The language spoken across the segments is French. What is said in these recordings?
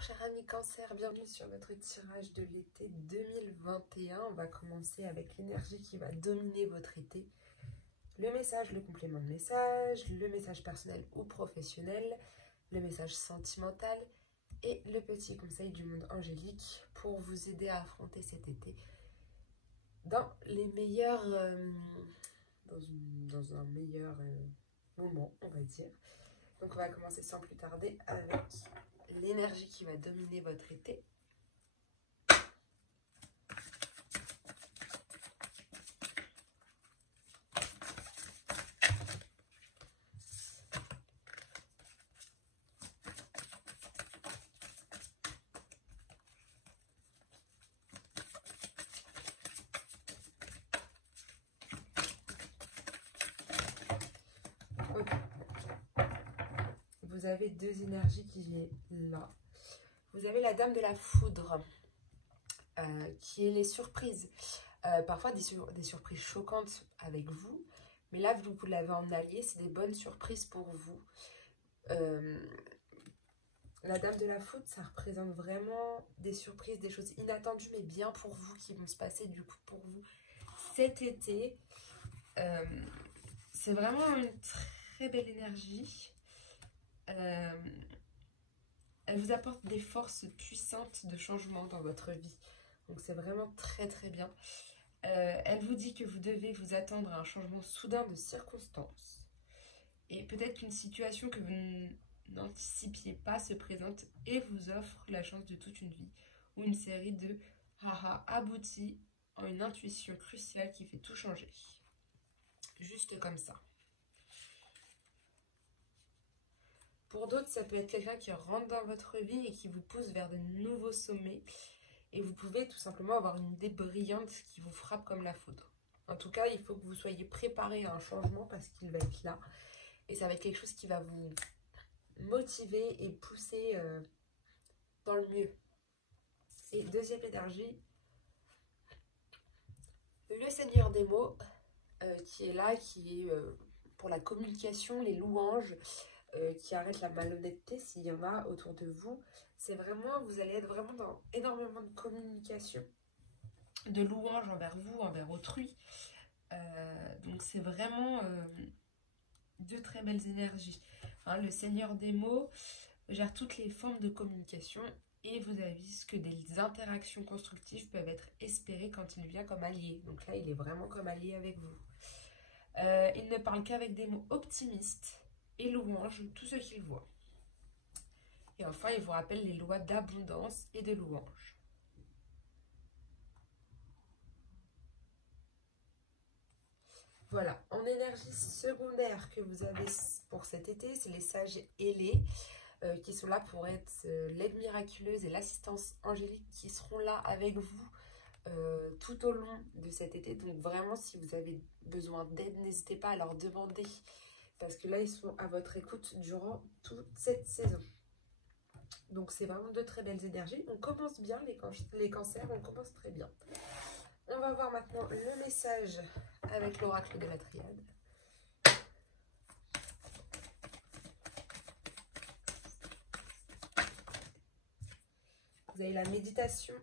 Bonjour cher ami Cancer, bienvenue sur votre tirage de l'été 2021. On va commencer avec l'énergie qui va dominer votre été. Le message, le complément de message, le message personnel ou professionnel, le message sentimental et le petit conseil du monde angélique pour vous aider à affronter cet été dans les meilleurs, dans un meilleur moment, on va dire. Donc on va commencer sans plus tarder avec l'énergie qui va dominer votre été. Okay. Vous avez deux énergies qui est là. Vous avez la dame de la foudre, qui est les surprises. Parfois des surprises choquantes avec vous. Mais là, vous l'avez en allié, c'est des bonnes surprises pour vous. La dame de la foudre, ça représente vraiment des surprises, des choses inattendues, mais bien pour vous, qui vont se passer du coup pour vous cet été. C'est vraiment une très belle énergie. Elle vous apporte des forces puissantes de changement dans votre vie. Donc c'est vraiment très très bien. Elle vous dit que vous devez vous attendre à un changement soudain de circonstances. Et peut-être qu'une situation que vous n'anticipiez pas se présente et vous offre la chance de toute une vie. Ou une série de haha aboutit en une intuition cruciale qui fait tout changer. Juste comme ça. Pour d'autres, ça peut être quelqu'un qui rentre dans votre vie et qui vous pousse vers de nouveaux sommets. Et vous pouvez tout simplement avoir une idée brillante qui vous frappe comme la foudre. En tout cas, il faut que vous soyez préparé à un changement parce qu'il va être là. Et ça va être quelque chose qui va vous motiver et pousser dans le mieux. Et deuxième énergie, le Seigneur des mots, qui est là, qui est pour la communication, les louanges, qui arrête la malhonnêteté s'il y en a autour de vous. C'est vraiment, vous allez être vraiment dans énormément de communication, de louanges envers vous, envers autrui. Donc c'est vraiment de très belles énergies. Hein, le Seigneur des mots gère toutes les formes de communication et vous avise que des interactions constructives peuvent être espérées quand il vient comme allié. Donc là, il est vraiment comme allié avec vous. Il ne parle qu'avec des mots optimistes et louange tout ce qu'il voit. Et enfin, il vous rappelle les lois d'abondance et de louange. Voilà, en énergie secondaire que vous avez pour cet été, c'est les sages ailés qui sont là pour être l'aide miraculeuse et l'assistance angélique qui seront là avec vous tout au long de cet été. Donc vraiment, si vous avez besoin d'aide, n'hésitez pas à leur demander. Parce que là, ils sont à votre écoute durant toute cette saison. Donc, c'est vraiment de très belles énergies. On commence bien, les cancers, on commence très bien. On va voir maintenant le message avec l'oracle de la triade. Vous avez la méditation,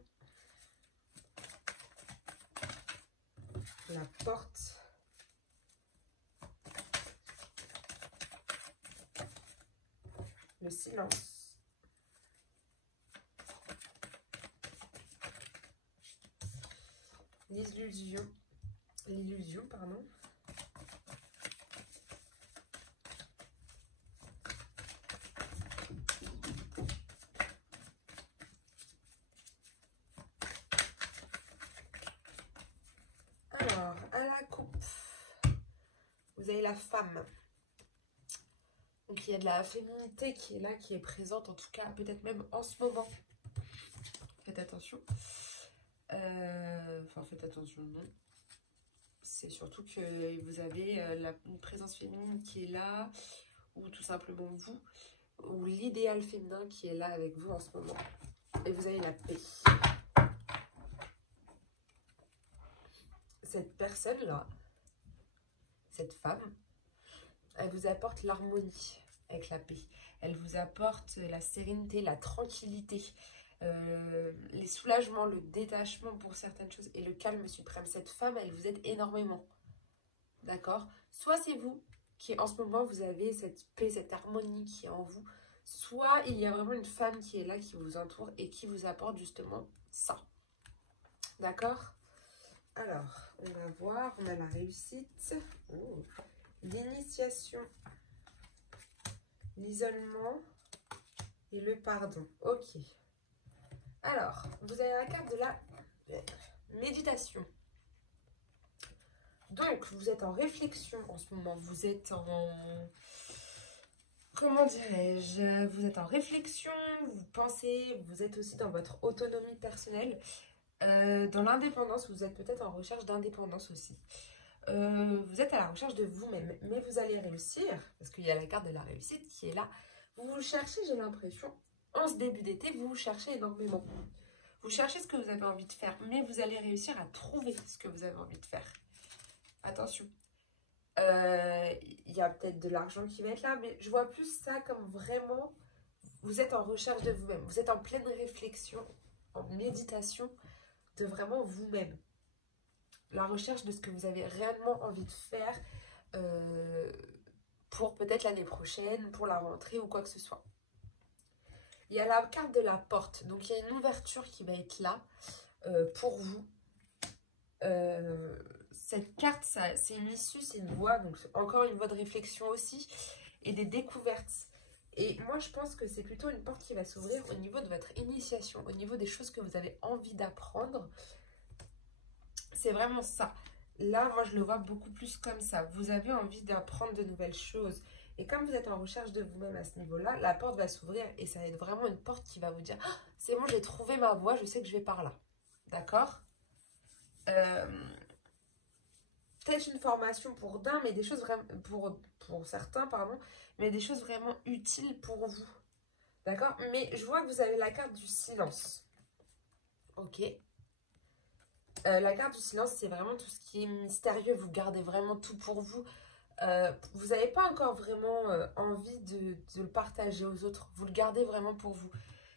la porte, le silence, l'illusion, pardon. Alors, à la coupe, vous avez la femme. Donc, il y a de la féminité qui est là, qui est présente, en tout cas, peut-être même en ce moment. Faites attention. Enfin, faites attention, non. C'est surtout que vous avez une présence féminine qui est là, ou tout simplement vous, ou l'idéal féminin qui est là avec vous en ce moment. Et vous avez la paix. Cette personne-là, cette femme, elle vous apporte l'harmonie. avec la paix. Elle vous apporte la sérénité, la tranquillité, les soulagements, le détachement pour certaines choses et le calme suprême. Cette femme, elle vous aide énormément. D'accord? Soit c'est vous qui, en ce moment, vous avez cette paix, cette harmonie qui est en vous. Soit il y a vraiment une femme qui est là, qui vous entoure et qui vous apporte justement ça. D'accord? Alors, on va voir, on a la réussite, l'initiation, l'isolement et le pardon. Ok. Alors, vous avez la carte de la méditation. Donc, vous êtes en réflexion en ce moment. Vous êtes en... Comment dirais-je? Vous êtes en réflexion, vous pensez, vous êtes aussi dans votre autonomie personnelle. Dans l'indépendance, vous êtes peut-être en recherche d'indépendance aussi. Vous êtes à la recherche de vous-même, mais vous allez réussir, parce qu'il y a la carte de la réussite qui est là. Vous vous cherchez, j'ai l'impression, en ce début d'été, vous vous cherchez énormément. Vous cherchez ce que vous avez envie de faire, mais vous allez réussir à trouver ce que vous avez envie de faire. Attention. Il y a peut-être de l'argent qui va être là, mais je vois plus ça comme vraiment, vous êtes en recherche de vous-même. Vous êtes en pleine réflexion, en méditation de vraiment vous-même. La recherche de ce que vous avez réellement envie de faire pour peut-être l'année prochaine, pour la rentrée ou quoi que ce soit. Il y a la carte de la porte. Donc, il y a une ouverture qui va être là pour vous. Cette carte, c'est une issue, c'est une voie. Donc, encore une voie de réflexion aussi. Et des découvertes. Et moi, je pense que c'est plutôt une porte qui va s'ouvrir au niveau de votre initiation, au niveau des choses que vous avez envie d'apprendre. C'est vraiment ça. Là, moi, je le vois beaucoup plus comme ça. Vous avez envie d'apprendre de nouvelles choses. Et comme vous êtes en recherche de vous-même à ce niveau-là, la porte va s'ouvrir et ça va être vraiment une porte qui va vous dire « Ah, c'est bon, j'ai trouvé ma voie, je sais que je vais par là. » D'accord? Peut-être une formation pour d'un, mais des choses vraiment... Pour certains, pardon. Mais des choses vraiment utiles pour vous. D'accord? Mais je vois que vous avez la carte du silence. Ok. La carte du silence, c'est vraiment tout ce qui est mystérieux. Vous gardez vraiment tout pour vous. Vous n'avez pas encore vraiment envie de le partager aux autres. Vous le gardez vraiment pour vous.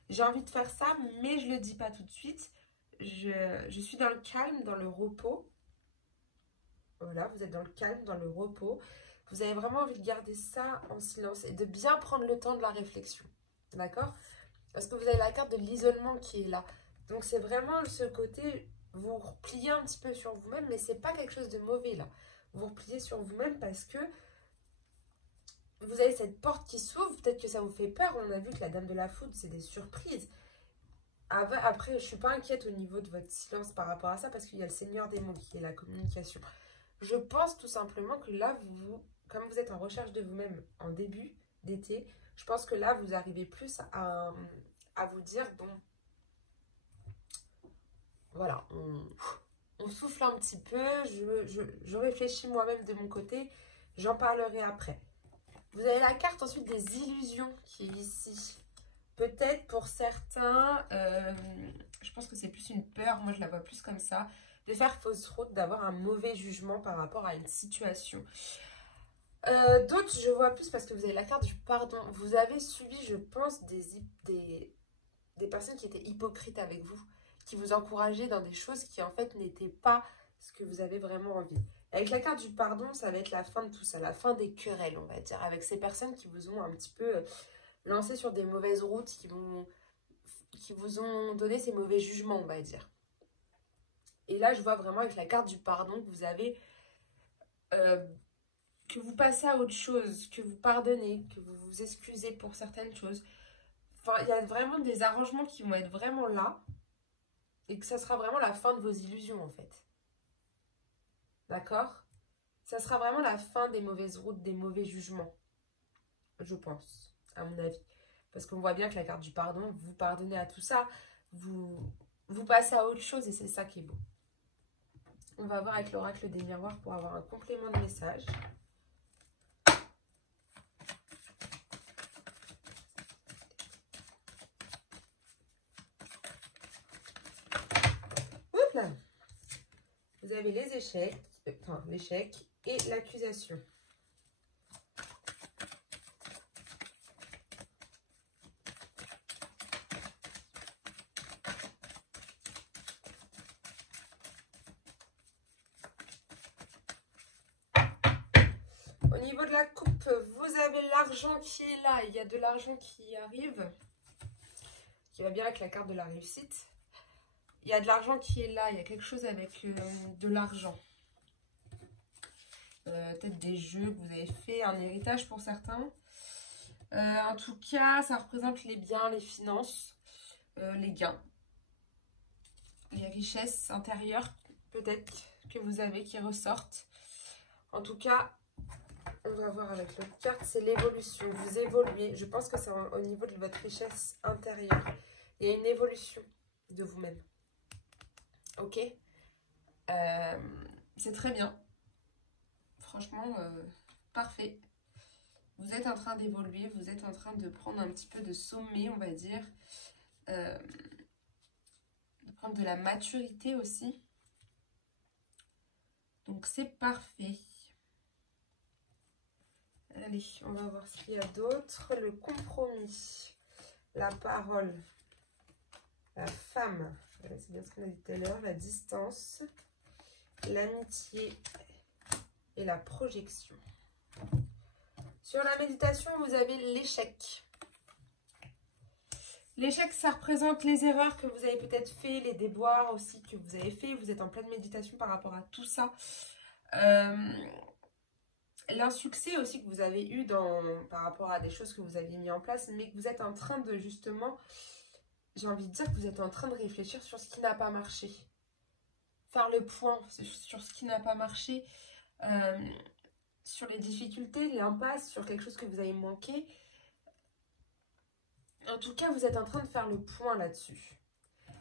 J'ai envie de faire ça, mais je ne le dis pas tout de suite. Je suis dans le calme, dans le repos. Voilà, vous êtes dans le calme, dans le repos. Vous avez vraiment envie de garder ça en silence et de bien prendre le temps de la réflexion. D'accord? Parce que vous avez la carte de l'isolement qui est là. Donc c'est vraiment ce côté, vous repliez un petit peu sur vous-même, mais c'est pas quelque chose de mauvais là. Vous repliez sur vous-même parce que vous avez cette porte qui s'ouvre, peut-être que ça vous fait peur. On a vu que la Dame de la Foudre, c'est des surprises. Après, je ne suis pas inquiète au niveau de votre silence par rapport à ça, parce qu'il y a le Seigneur des mots qui est la communication. Je pense tout simplement que là, comme vous êtes en recherche de vous-même en début d'été, je pense que là, vous arrivez plus à vous dire, bon, voilà, on souffle un petit peu, je réfléchis moi-même de mon côté, j'en parlerai après. Vous avez la carte ensuite des illusions qui est ici. Peut-être pour certains, je pense que c'est plus une peur, moi je la vois plus comme ça, de faire fausse route, d'avoir un mauvais jugement par rapport à une situation. D'autres, je vois plus parce que vous avez la carte du pardon. Vous avez subi, je pense, des personnes qui étaient hypocrites avec vous, qui vous encourageaient dans des choses qui en fait n'étaient pas ce que vous avez vraiment envie. Avec la carte du pardon, ça va être la fin de tout ça, la fin des querelles, on va dire, avec ces personnes qui vous ont un petit peu lancé sur des mauvaises routes, qui vous ont donné ces mauvais jugements, on va dire. Et là, je vois vraiment avec la carte du pardon que vous avez... que vous passez à autre chose, que vous pardonnez, que vous vous excusez pour certaines choses. Enfin, il y a vraiment des arrangements qui vont être vraiment là et que ça sera vraiment la fin de vos illusions, en fait. D'accord? Ça sera vraiment la fin des mauvaises routes, des mauvais jugements, je pense, à mon avis. Parce qu'on voit bien que la carte du pardon, vous pardonnez à tout ça, vous passez à autre chose et c'est ça qui est beau. On va voir avec l'oracle des miroirs pour avoir un complément de message. Oups là. Vous avez les échecs, enfin l'échec et l'accusation. niveau de la coupe, vous avez l'argent qui est là. Il y a de l'argent qui arrive, qui va bien avec la carte de la réussite. Il y a de l'argent qui est là. Il y a quelque chose avec de l'argent. Peut-être des jeux que vous avez fait, un héritage pour certains. En tout cas, ça représente les biens, les finances, les gains, les richesses intérieures peut-être que vous avez qui ressortent. En tout cas, on va voir avec l'autre carte, c'est l'évolution. Vous évoluez. Je pense que c'est au niveau de votre richesse intérieure. Il y a une évolution de vous-même. Ok, c'est très bien. Franchement, parfait. Vous êtes en train d'évoluer, vous êtes en train de prendre un petit peu de sommet, on va dire. De prendre de la maturité aussi. Donc, c'est parfait. Allez, on va voir ce qu'il y a d'autre. Le compromis, la parole, la femme, c'est bien ce qu'on a dit tout à l'heure, la distance, l'amitié et la projection. Sur la méditation, vous avez l'échec. L'échec, ça représente les erreurs que vous avez peut-être fait, les déboires aussi que vous avez fait. Vous êtes en pleine méditation par rapport à tout ça. L'insuccès aussi que vous avez eu par rapport à des choses que vous aviez mis en place, mais que vous êtes en train de justement, j'ai envie de dire que vous êtes en train de réfléchir sur ce qui n'a pas marché. Faire le point sur ce qui n'a pas marché, sur les difficultés, l'impasse, sur quelque chose que vous avez manqué. En tout cas, vous êtes en train de faire le point là-dessus.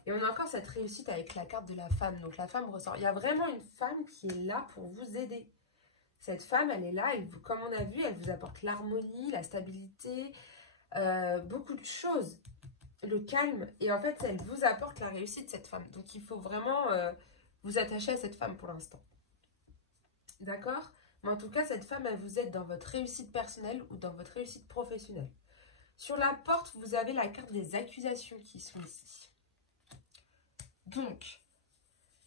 Et on a encore cette réussite avec la carte de la femme. Donc la femme ressort. Il y a vraiment une femme qui est là pour vous aider. Cette femme, elle est là, comme on a vu, elle vous apporte l'harmonie, la stabilité, beaucoup de choses, le calme. Et en fait, elle vous apporte la réussite, cette femme. Donc, il faut vraiment vous attacher à cette femme pour l'instant. D'accord? Mais en tout cas, cette femme, elle vous aide dans votre réussite personnelle ou dans votre réussite professionnelle. Sur la porte, vous avez la carte des accusations qui sont ici. Donc,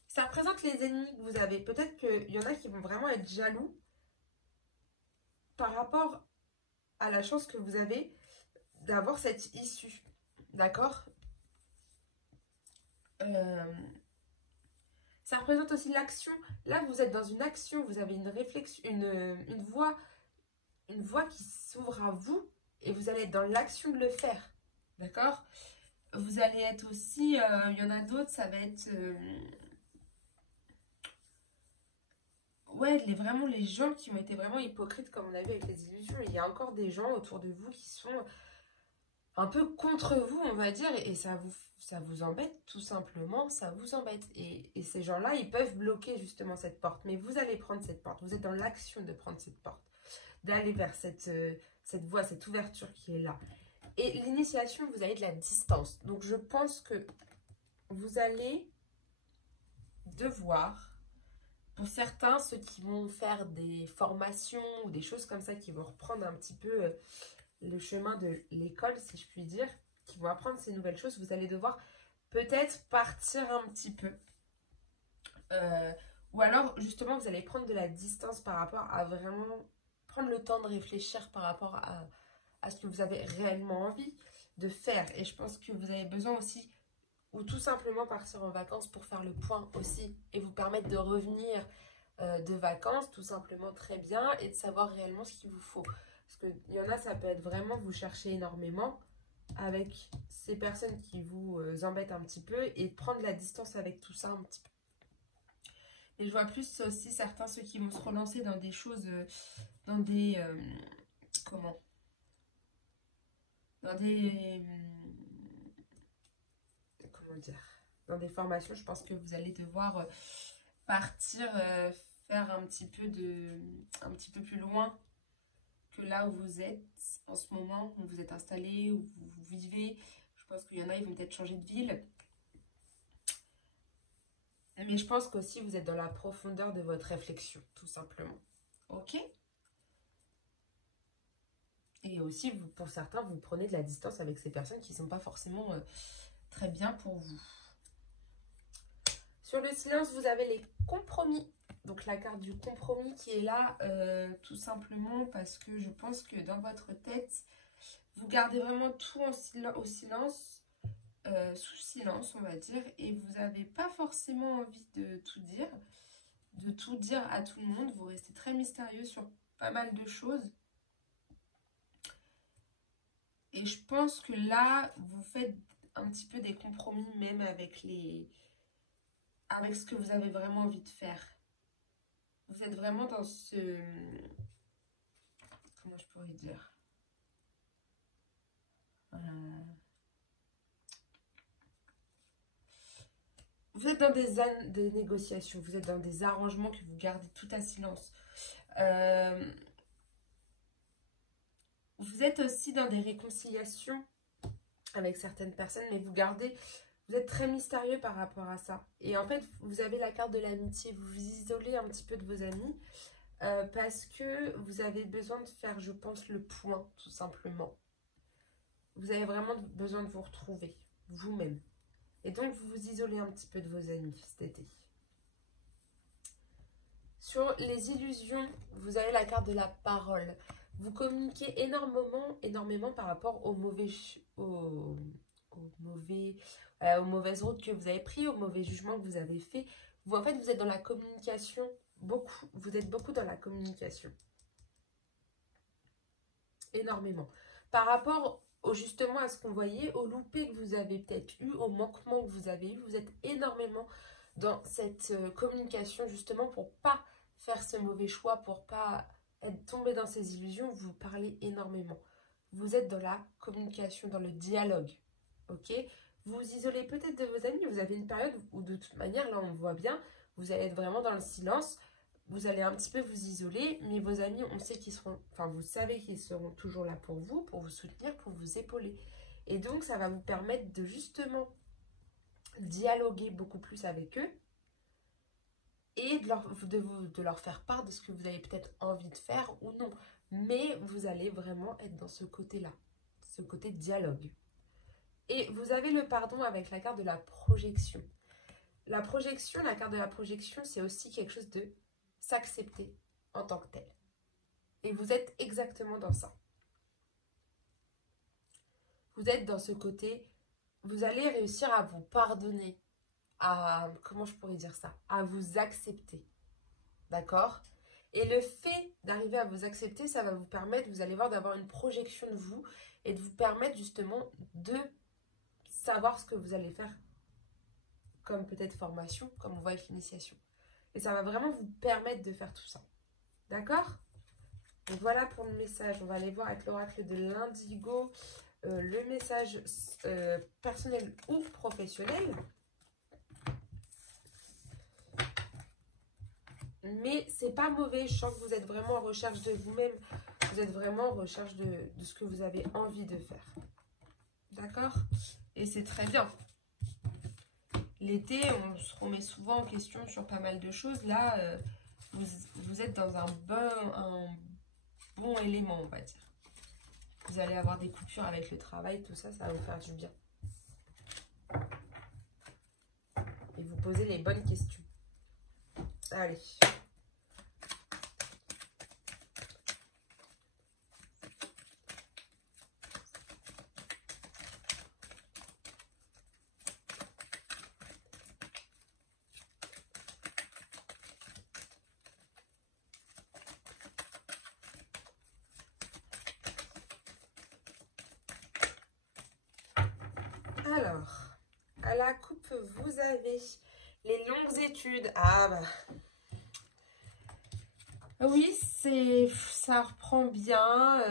ça représente les ennemis que vous avez. Peut-être qu'il y en a qui vont vraiment être jaloux par rapport à la chance que vous avez d'avoir cette issue. D'accord? Ça représente aussi l'action. Là, vous êtes dans une action, vous avez une réflexion, une voie qui s'ouvre à vous et vous allez être dans l'action de le faire. D'accord? Vous allez être aussi, il y en a d'autres, ça va être... ouais, vraiment les gens qui ont été vraiment hypocrites comme on a vu avec les illusions. Il y a encore des gens autour de vous qui sont un peu contre vous, on va dire, et ça vous embête, tout simplement, ça vous embête. Et ces gens-là, ils peuvent bloquer justement cette porte, mais vous allez prendre cette porte, vous êtes dans l'action de prendre cette porte, d'aller vers cette voie, cette ouverture qui est là. Et l'initiation, vous avez de la distance. Donc, je pense que vous allez devoir... Pour certains, ceux qui vont faire des formations ou des choses comme ça, qui vont reprendre un petit peu le chemin de l'école, si je puis dire, qui vont apprendre ces nouvelles choses, vous allez devoir peut-être partir un petit peu. Ou alors, justement, vous allez prendre de la distance par rapport à vraiment prendre le temps de réfléchir par rapport à ce que vous avez réellement envie de faire. Et je pense que vous avez besoin aussi... ou tout simplement partir en vacances pour faire le point aussi et vous permettre de revenir de vacances tout simplement très bien et de savoir réellement ce qu'il vous faut. Parce qu'il y en a, ça peut être vraiment vous chercher énormément avec ces personnes qui vous embêtent un petit peu et prendre la distance avec tout ça un petit peu. Et je vois plus aussi certains, ceux qui vont se relancer dans des choses, dans des... comment ? Dans des... dans des formations, je pense que vous allez devoir partir faire un petit peu plus loin que là où vous êtes en ce moment, où vous êtes installé, où vous vivez. Je pense qu'il y en a, ils vont peut-être changer de ville. Mais je pense qu'aussi vous êtes dans la profondeur de votre réflexion, tout simplement. Ok? Et aussi, pour certains, vous prenez de la distance avec ces personnes qui ne sont pas forcément très bien pour vous. Sur le silence, vous avez les compromis Donc la carte du compromis qui est là, tout simplement parce que je pense que dans votre tête, vous gardez vraiment tout au silence, sous silence on va dire, et vous n'avez pas forcément envie de tout dire à tout le monde. Vous restez très mystérieux sur pas mal de choses. Et je pense que là, vous faites un petit peu des compromis même avec ce que vous avez vraiment envie de faire. Vous êtes vraiment dans ce... Comment je pourrais dire Vous êtes dans des négociations, vous êtes dans des arrangements que vous gardez tout à silence. Vous êtes aussi dans des réconciliations avec certaines personnes, mais vous êtes très mystérieux par rapport à ça. Et en fait, vous avez la carte de l'amitié, vous vous isolez un petit peu de vos amis parce que vous avez besoin de faire, je pense, le point, tout simplement. Vous avez vraiment besoin de vous retrouver, vous-même. Et donc, vous vous isolez un petit peu de vos amis cet été. Sur les illusions, vous avez la carte de la parole. Vous communiquez énormément par rapport aux mauvaises routes que vous avez prises, aux mauvais jugements que vous avez faits. En fait, vous êtes dans la communication, vous êtes beaucoup dans la communication. Énormément. Par rapport justement à ce qu'on voyait, au loupé que vous avez peut-être eu, au manquement que vous avez eu, vous êtes énormément dans cette communication justement pour pas faire ce mauvais choix, pour pas être tombé dans ces illusions. Vous parlez énormément. Vous êtes dans la communication, dans le dialogue. Ok? Vous vous isolez peut-être de vos amis. Vous avez une période où de toute manière, là on voit bien, vous allez être vraiment dans le silence. Vous allez un petit peu vous isoler, mais vos amis, on sait qu'ils seront, enfin vous savez qu'ils seront toujours là pour vous soutenir, pour vous épauler. Et donc ça va vous permettre de justement dialoguer beaucoup plus avec eux et de leur faire part de ce que vous avez peut-être envie de faire ou non. Mais vous allez vraiment être dans ce côté-là, ce côté dialogue. Et vous avez le pardon avec la carte de la projection. La projection, la carte de la projection, c'est aussi quelque chose de s'accepter en tant que tel. Et vous êtes exactement dans ça. Vous êtes dans ce côté, vous allez réussir à vous pardonner, comment je pourrais dire ça, à vous accepter. D'accord? Et le fait d'arriver à vous accepter, ça va vous permettre, vous allez voir, d'avoir une projection de vous et de vous permettre justement de savoir ce que vous allez faire comme peut-être formation, comme on voit avec l'initiation. Et ça va vraiment vous permettre de faire tout ça. D'accord? Donc voilà pour le message. On va aller voir avec l'oracle de l'Indigo le message personnel ou professionnel. Mais c'est pas mauvais. Je sens que vous êtes vraiment en recherche de vous-même. Vous êtes vraiment en recherche de ce que vous avez envie de faire. D'accord? Et c'est très bien. L'été, on se remet souvent en question sur pas mal de choses. Là, vous êtes dans un bon élément, on va dire. Vous allez avoir des coupures avec le travail, tout ça, ça va vous faire du bien. Et vous posez les bonnes questions. Allez. Alors, à la coupe, vous avez les longues études. Ah bah... Oui, ça reprend bien.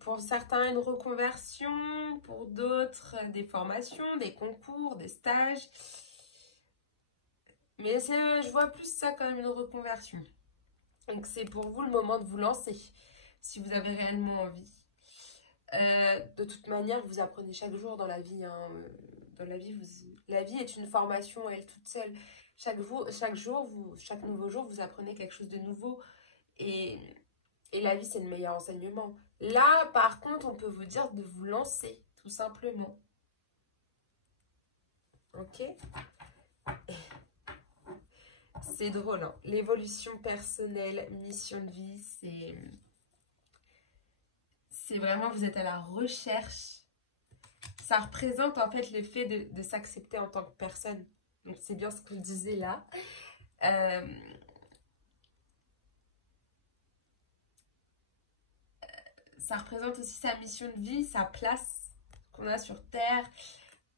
Pour certains, une reconversion. Pour d'autres, des formations, des concours, des stages. Mais je vois plus ça comme une reconversion. Donc c'est pour vous le moment de vous lancer, si vous avez réellement envie. De toute manière, vous apprenez chaque jour dans la vie. Hein. Dans la vie, la vie est une formation, elle toute seule. Chaque nouveau jour, vous apprenez quelque chose de nouveau. Et la vie, c'est le meilleur enseignement. Là, par contre, on peut vous dire de vous lancer, tout simplement. Ok? C'est drôle, hein. L'évolution personnelle, mission de vie, c'est vraiment, vous êtes à la recherche. Ça représente en fait le fait de s'accepter en tant que personne. Donc c'est bien ce que je disais là. Euh, ça représente aussi sa mission de vie, sa place qu'on a sur Terre,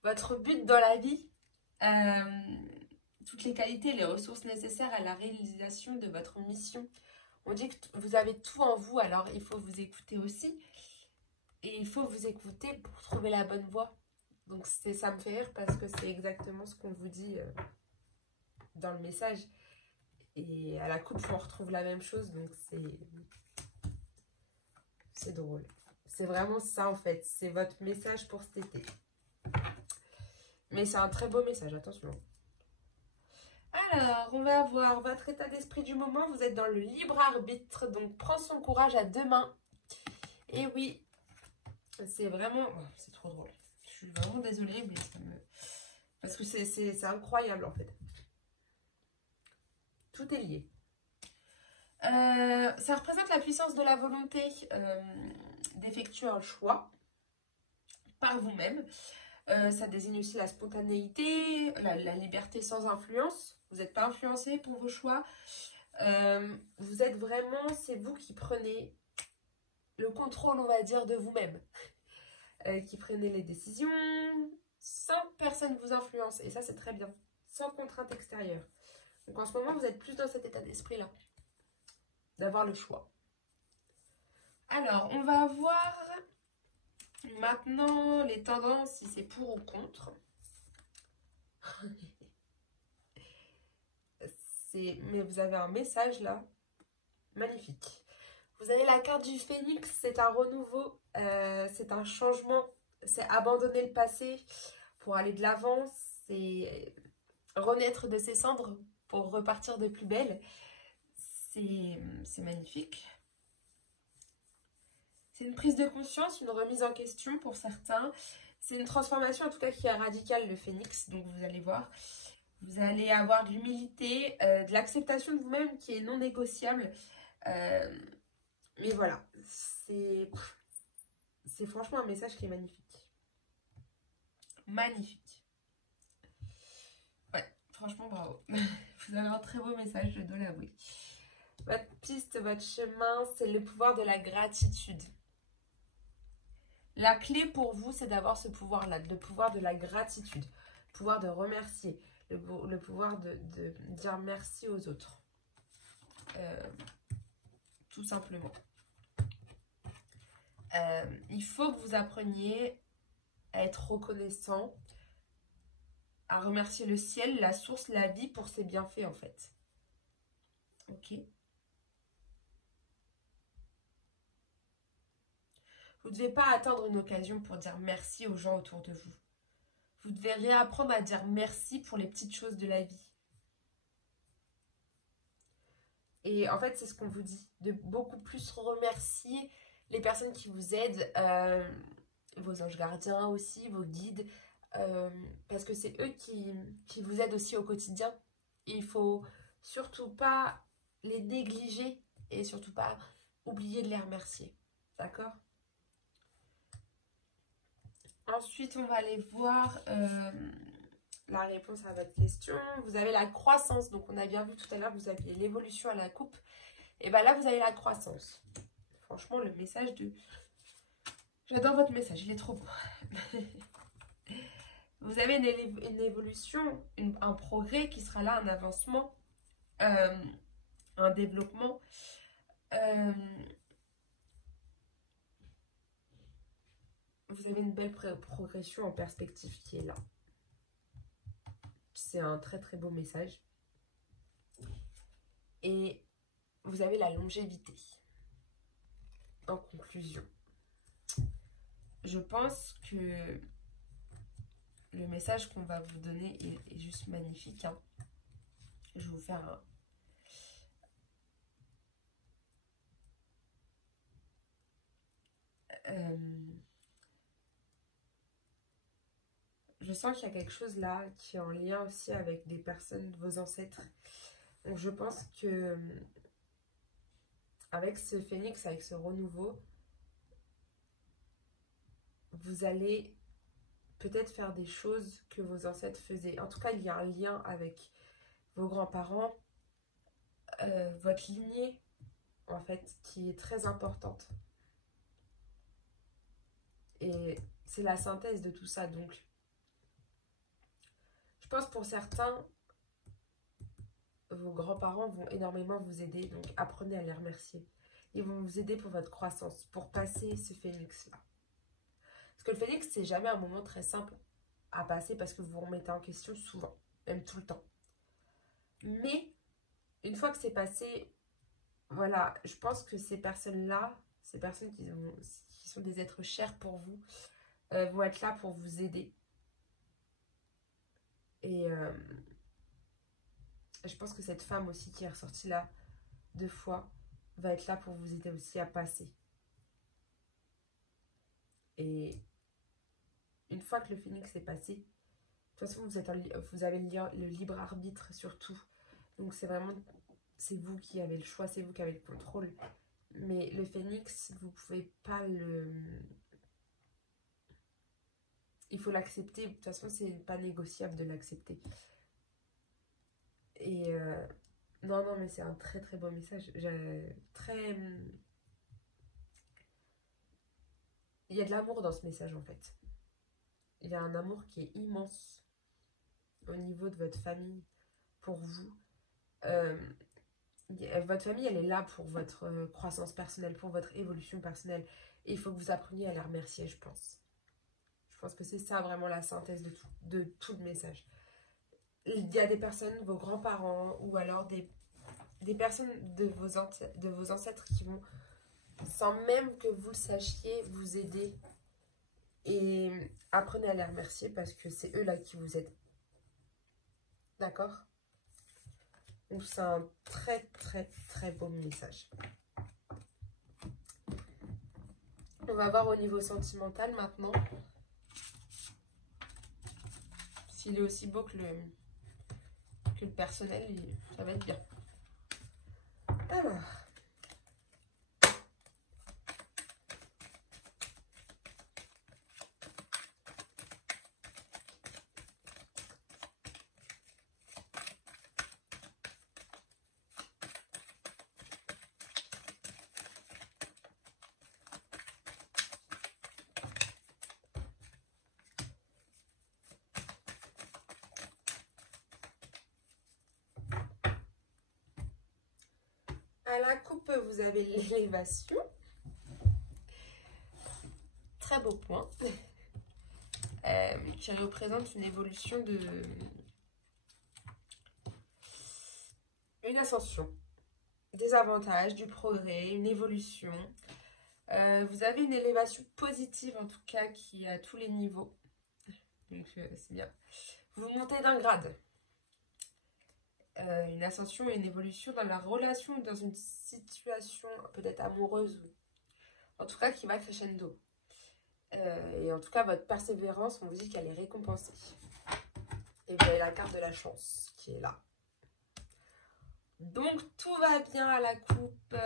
votre but dans la vie, toutes les qualités, les ressources nécessaires à la réalisation de votre mission. On dit que vous avez tout en vous, alors il faut vous écouter aussi. Et il faut vous écouter pour trouver la bonne voie. Donc ça me fait rire parce que c'est exactement ce qu'on vous dit dans le message. Et à la coupe, on retrouve la même chose, donc c'est drôle. C'est vraiment ça en fait, c'est votre message pour cet été. Mais c'est un très beau message, attention. Alors, on va voir votre état d'esprit du moment. Vous êtes dans le libre arbitre, donc prends son courage à deux mains. Et oui, c'est vraiment... Oh, c'est trop drôle. Je suis vraiment désolée, mais ça me... Parce que c'est incroyable en fait. Tout est lié. Ça représente la puissance de la volonté d'effectuer un choix par vous-même. Ça désigne aussi la spontanéité, la liberté sans influence. Vous n'êtes pas influencé pour vos choix. Vous êtes vraiment, c'est vous qui prenez le contrôle, on va dire, de vous-même. Qui prenez les décisions sans personne vous influence. Et ça, c'est très bien. Sans contrainte extérieure. Donc en ce moment, vous êtes plus dans cet état d'esprit-là. D'avoir le choix. Alors, on va voir maintenant les tendances, si c'est pour ou contre. Mais vous avez un message là, magnifique. Vous avez la carte du phénix, c'est un renouveau, c'est un changement, c'est abandonner le passé pour aller de l'avant, c'est renaître de ses cendres pour repartir de plus belle. C'est magnifique. C'est une prise de conscience, une remise en question pour certains. C'est une transformation en tout cas qui est radicale, le phénix, donc vous allez voir. Vous allez avoir de l'humilité, de l'acceptation de vous-même qui est non négociable. Mais voilà, c'est franchement un message qui est magnifique. Magnifique. Ouais, franchement bravo. Vous avez un très beau message, je dois l'avouer. Votre piste, votre chemin, c'est le pouvoir de la gratitude. La clé pour vous, c'est d'avoir ce pouvoir-là, le pouvoir de la gratitude, le pouvoir de remercier, le pouvoir de dire merci aux autres. Tout simplement. Il faut que vous appreniez à être reconnaissant, à remercier le ciel, la source, la vie pour ses bienfaits en fait. Ok. Vous ne devez pas attendre une occasion pour dire merci aux gens autour de vous. Vous devez réapprendre à dire merci pour les petites choses de la vie. Et en fait, c'est ce qu'on vous dit, de beaucoup plus remercier les personnes qui vous aident, vos anges gardiens aussi, vos guides, parce que c'est eux qui vous aident aussi au quotidien. Et il faut surtout pas les négliger et surtout pas oublier de les remercier. D'accord ? Ensuite, on va aller voir la réponse à votre question. Vous avez la croissance. Donc, on a bien vu tout à l'heure que vous aviez l'évolution à la coupe. Et bien là, vous avez la croissance. Franchement, le message de... J'adore votre message, il est trop beau. Vous avez une évolution, un progrès qui sera là, un avancement, un développement. Vous avez une belle progression en perspective qui est là. C'est un très très beau message. Et vous avez la longévité. En conclusion, je pense que le message qu'on va vous donner est juste magnifique. Hein. Je vais vous faire un... je sens qu'il y a quelque chose là qui est en lien aussi avec des personnes de vos ancêtres. je pense que avec ce phénix, avec ce renouveau, vous allez peut-être faire des choses que vos ancêtres faisaient. En tout cas, il y a un lien avec vos grands-parents, votre lignée, en fait, qui est très importante. Et c'est la synthèse de tout ça. Donc, je pense pour certains, vos grands-parents vont énormément vous aider. Donc, apprenez à les remercier. Ils vont vous aider pour votre croissance, pour passer ce phénix-là. Parce que le phénix, c'est jamais un moment très simple à passer parce que vous vous remettez en question souvent, même tout le temps. Mais, une fois que c'est passé, voilà, je pense que ces personnes-là, ces personnes qui sont des êtres chers pour vous, vont être là pour vous aider. Et je pense que cette femme aussi qui est ressortie là 2 fois va être là pour vous aider aussi à passer. Et une fois que le phénix est passé, de toute façon vous avez le libre arbitre sur tout. Donc c'est vous qui avez le choix, c'est vous qui avez le contrôle. Mais le phénix, vous pouvez pas le... Il faut l'accepter. De toute façon, c'est pas négociable de l'accepter. Et non, mais c'est un très très beau message. Très... Il y a de l'amour dans ce message en fait. Il y a un amour qui est immense au niveau de votre famille, pour vous. Votre famille, elle est là pour votre croissance personnelle, pour votre évolution personnelle. Et il faut que vous appreniez à la remercier, je pense. Je pense que c'est ça vraiment la synthèse de tout le message. Il y a des personnes, vos grands-parents, ou alors des personnes de vos ancêtres qui vont, sans même que vous le sachiez, vous aider. Et apprenez à les remercier parce que c'est eux là qui vous aident. D'accord? Donc c'est un très très très beau message. On va voir au niveau sentimental maintenant. S'il est aussi beau que le personnel, ça va être bien. Alors. À la coupe, vous avez l'élévation. Très beau point. Qui représente une évolution une ascension, des avantages, du progrès, une évolution. Vous avez une élévation positive en tout cas qui est à tous les niveaux. Donc c'est bien. Vous montez d'un grade. Une ascension et une évolution dans la relation, dans une situation peut-être amoureuse, en tout cas qui va crescendo. Et en tout cas, votre persévérance, on vous dit qu'elle est récompensée. Et vous avez la carte de la chance qui est là. Donc, tout va bien à la coupe.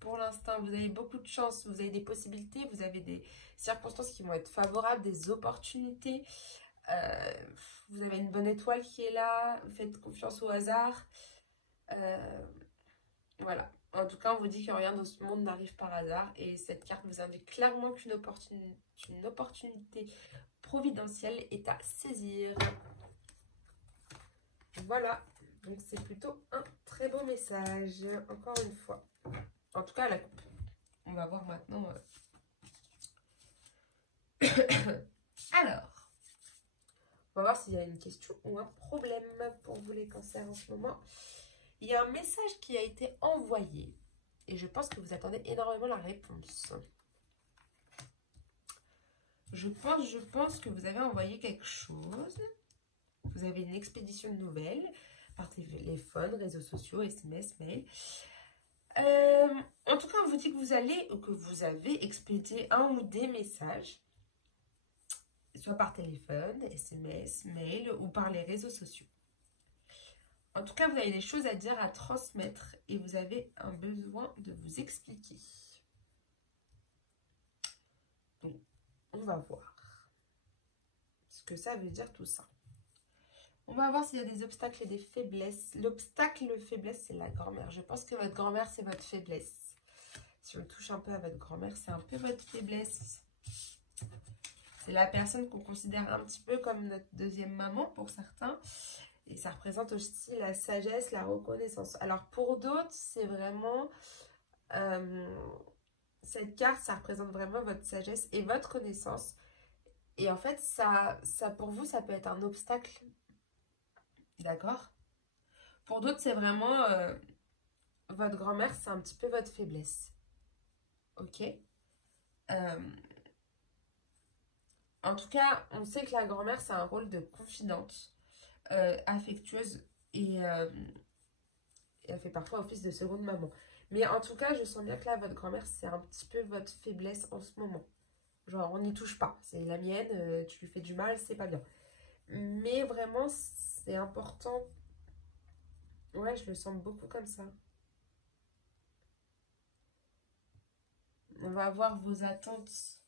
Pour l'instant, vous avez beaucoup de chance, vous avez des possibilités, vous avez des circonstances qui vont être favorables, des opportunités. Vous avez une bonne étoile qui est là, faites confiance au hasard. Voilà. En tout cas, on vous dit que rien dans ce monde n'arrive par hasard. Et cette carte vous indique clairement qu'une opportunité providentielle est à saisir. Voilà. Donc, c'est plutôt un très beau message. Encore une fois. En tout cas, la coupe. On va voir maintenant. Alors. On va voir s'il y a une question ou un problème pour vous les cancers en ce moment. Il y a un message qui a été envoyé et je pense que vous attendez énormément la réponse. Je pense que vous avez envoyé quelque chose. Vous avez une expédition de nouvelles par téléphone, réseaux sociaux, SMS, mail. En tout cas, on vous dit que vous avez expédié un ou des messages, soit par téléphone, SMS, mail ou par les réseaux sociaux. En tout cas, vous avez des choses à dire, à transmettre et vous avez un besoin de vous expliquer. Donc, on va voir ce que ça veut dire tout ça. On va voir s'il y a des obstacles et des faiblesses. L'obstacle, le faiblesse, c'est la grand-mère. Je pense que votre grand-mère, c'est votre faiblesse. Si on touche un peu à votre grand-mère, c'est un peu votre faiblesse. C'est la personne qu'on considère un petit peu comme notre deuxième maman pour certains. Et ça représente aussi la sagesse, la reconnaissance. Alors pour d'autres, c'est vraiment... cette carte, ça représente vraiment votre sagesse et votre connaissance. Et en fait, ça pour vous, ça peut être un obstacle. D'accord? Pour d'autres, c'est vraiment... votre grand-mère, c'est un petit peu votre faiblesse. Ok? En tout cas, on sait que la grand-mère, c'est un rôle de confidente, affectueuse et elle fait parfois office de seconde maman. Mais en tout cas, je sens bien que là, votre grand-mère, c'est un petit peu votre faiblesse en ce moment. Genre, on n'y touche pas. C'est la mienne, tu lui fais du mal, c'est pas bien. Mais vraiment, c'est important. Ouais, je le sens beaucoup comme ça. On va voir vos attentes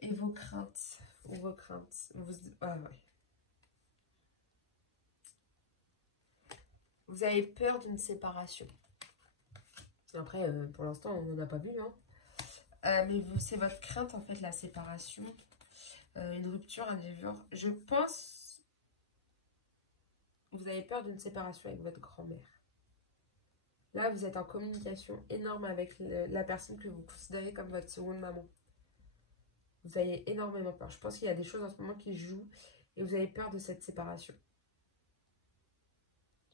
et vos craintes. Ou vos craintes. Ah ouais. Vous avez peur d'une séparation. Après, pour l'instant, on n'en a pas vu. Hein. Mais c'est votre crainte, en fait, la séparation. Une rupture, un divorce. Je pense que vous avez peur d'une séparation avec votre grand-mère. Là, vous êtes en communication énorme avec la personne que vous considérez comme votre seconde maman. Vous avez énormément peur. Je pense qu'il y a des choses en ce moment qui jouent et vous avez peur de cette séparation.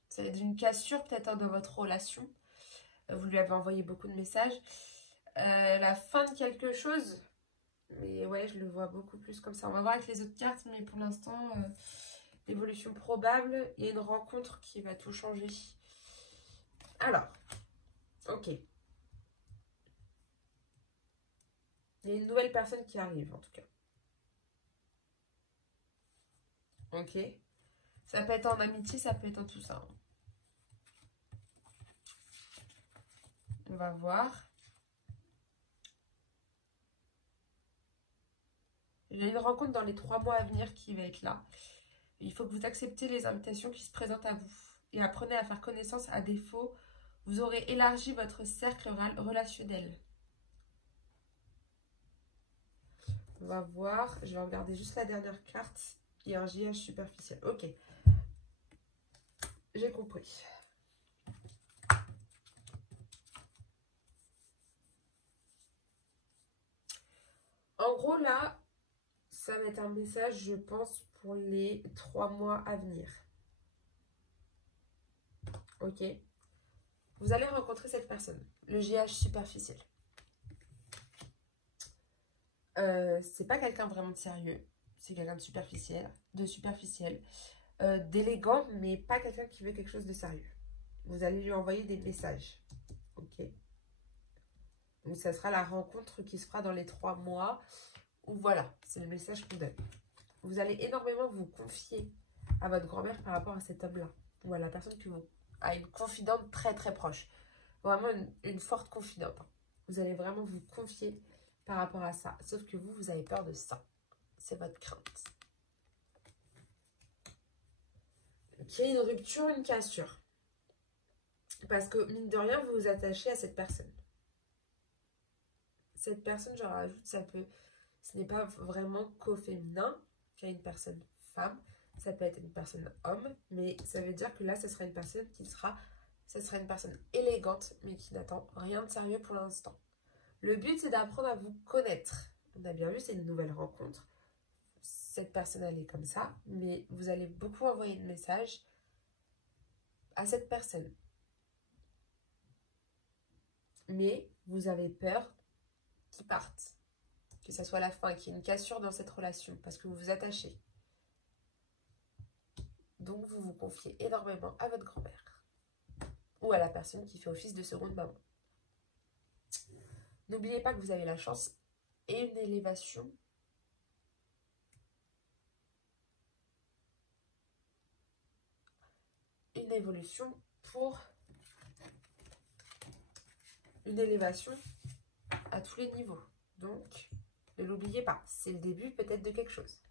Ça va être une cassure peut-être dans votre relation. Vous lui avez envoyé beaucoup de messages. La fin de quelque chose. Mais ouais, je le vois beaucoup plus comme ça. On va voir avec les autres cartes, mais pour l'instant, l'évolution probable. Il y a une rencontre qui va tout changer. Alors, ok. Il y a une nouvelle personne qui arrive, en tout cas. Ok. Ça peut être en amitié, ça peut être en tout ça. On va voir. Il y a une rencontre dans les 3 mois à venir qui va être là. Il faut que vous acceptiez les invitations qui se présentent à vous. Et apprenez à faire connaissance. À défaut, vous aurez élargi votre cercle relationnel. On va voir. Je vais regarder juste la dernière carte. Il y a un JH superficiel. Ok. J'ai compris. En gros, là, ça va être un message, je pense, pour les 3 mois à venir. Ok. Vous allez rencontrer cette personne. Le JH superficiel. C'est pas quelqu'un vraiment de sérieux. C'est quelqu'un de superficiel. D'élégant, mais pas quelqu'un qui veut quelque chose de sérieux. Vous allez lui envoyer des messages. Ok. Donc, ça sera la rencontre qui se fera dans les 3 mois. Ou voilà, c'est le message qu'on donne. Vous allez énormément vous confier à votre grand-mère par rapport à cet homme-là. Ou à la personne qui vous a une confidente très très proche. Vraiment une forte confidente. Vous allez vraiment vous confier par rapport à ça. Sauf que vous avez peur de ça. C'est votre crainte. Qu'il y ait une rupture, une cassure. Parce que, mine de rien, vous vous attachez à cette personne. Cette personne, je rajoute, ce n'est pas vraiment qu'au féminin qu'il y a une personne femme. Ça peut être une personne homme. Mais ça veut dire que là, ce sera une personne ce sera une personne élégante, mais qui n'attend rien de sérieux pour l'instant. Le but, c'est d'apprendre à vous connaître. On a bien vu, c'est une nouvelle rencontre. Cette personne, elle est comme ça. Mais vous allez beaucoup envoyer de messages à cette personne. Mais vous avez peur qu'ils partent. Que ça soit la fin, qu'il y ait une cassure dans cette relation. Parce que vous vous attachez. Donc, vous vous confiez énormément à votre grand-mère. Ou à la personne qui fait office de seconde maman. N'oubliez pas que vous avez la chance et une élévation. Une une évolution pour une élévation à tous les niveaux. Donc, ne l'oubliez pas, c'est le début peut-être de quelque chose.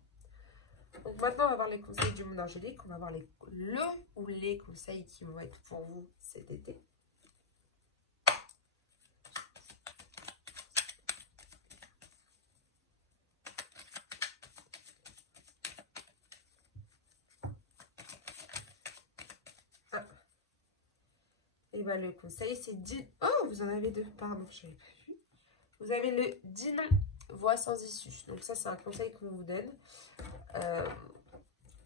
Donc maintenant, on va voir les conseils du monde angélique. On va voir les conseils qui vont être pour vous cet été. Et bien, le conseil, c'est oh, vous en avez deux. Pardon, je n'avais pas vu. Vous avez le dis non, voie sans issue. Donc ça, c'est un conseil qu'on vous donne.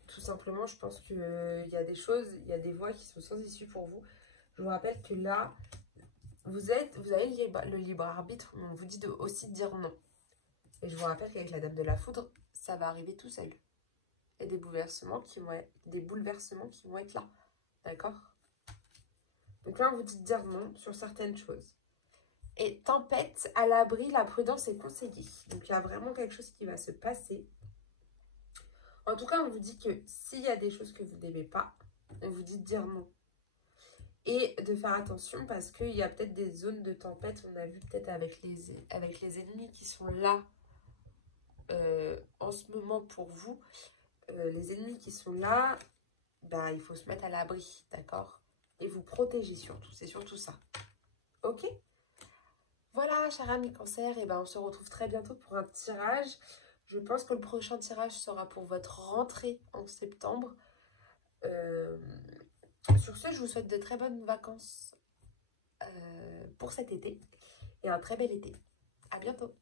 Tout simplement, je pense qu'il y a des choses, il y a des voies qui sont sans issue pour vous. Je vous rappelle que là, vous avez le libre arbitre. On vous dit aussi de dire non. Et je vous rappelle qu'avec la Dame de la Foudre, ça va arriver tout seul. Et des bouleversements qui vont être là. D'accord? Donc là, on vous dit de dire non sur certaines choses. Et tempête, à l'abri, la prudence est conseillée. Donc, il y a vraiment quelque chose qui va se passer. En tout cas, on vous dit que s'il y a des choses que vous n'aimez pas, on vous dit de dire non. Et de faire attention parce qu'il y a peut-être des zones de tempête. On a vu peut-être avec les ennemis qui sont là en ce moment pour vous. Les ennemis qui sont là, bah, il faut se mettre à l'abri, d'accord? Et vous protéger surtout, c'est surtout ça. Ok? Voilà, chers amis cancer, et ben on se retrouve très bientôt pour un tirage. Je pense que le prochain tirage sera pour votre rentrée en septembre. Sur ce, je vous souhaite de très bonnes vacances pour cet été et un très bel été. À bientôt!